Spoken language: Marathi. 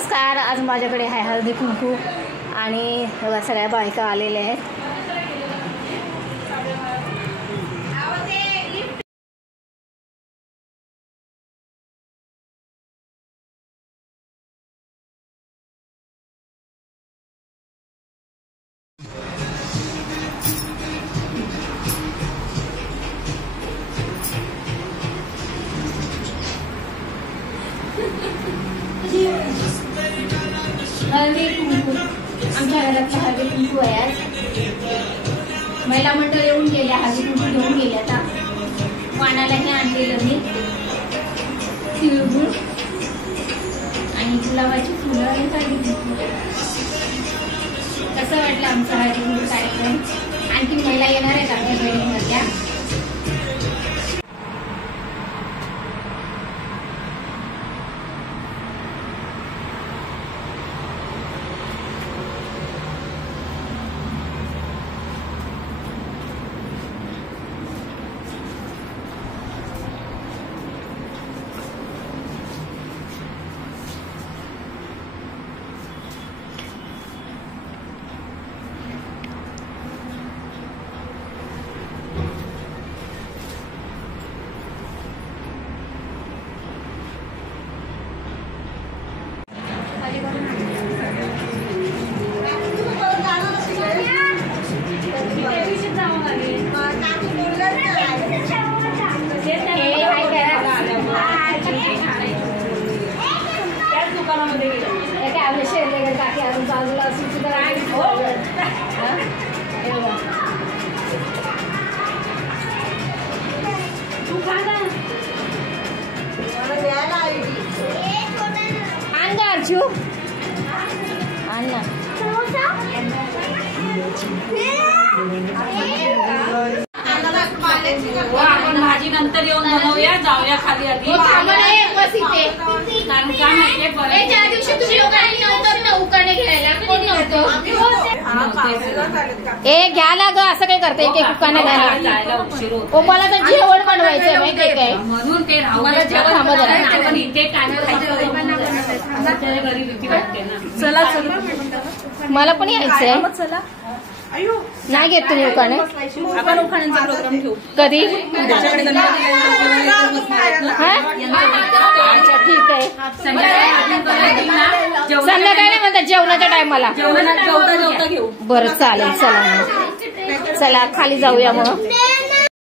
नमस्कार. आज माझ्याकडे आहे हळदी कुंकू आणि बघा सगळ्या बायका आलेल्या आहेत. हळदी कुंकू आमच्या घरात हळदी कुंकू आहे. आज महिला मंडळ येऊन गेल्या, हळदी कुंकू घेऊन गेले. आता वाणालाही आणलेलं मी तिळगुळ आणि गुलाबाची फुलं आणि हळदी कुंकू. कसं वाटलं आमचा हळदी कुंकू कार्यक्रम? आणखी महिला येणार आहेत आमच्या बिल्डिंगमधल्या. आपण भाजी नंतर येऊन बनवूया, जाऊया खाली आधी. कारण काय माहितीये, ज्या दिवशी तुम्ही लोकांनी नव्हतं ना उकाणे घ्यायला, कोण नव्हतं. घ्या ना ग, असं काय करते एक उकाणे घ्यायला. ओ मला तर जेवण बनवायचंय माहितीये काय, म्हणून ते मला जेवण थांबत. पण इथे काय घरी भीती वाटते ना. चला मला पण यायचंय. नाही घेत तुम्ही उखाणे? आपण उखाण्यांचा प्रोग्राम ठेवू कधी? अच्छा ठीक आहे. संध्याकाळी नाही म्हणतात, जेवणाच्या टायमाला. जेवता घेऊ. बरं चालेल. चला खाली जाऊया मग.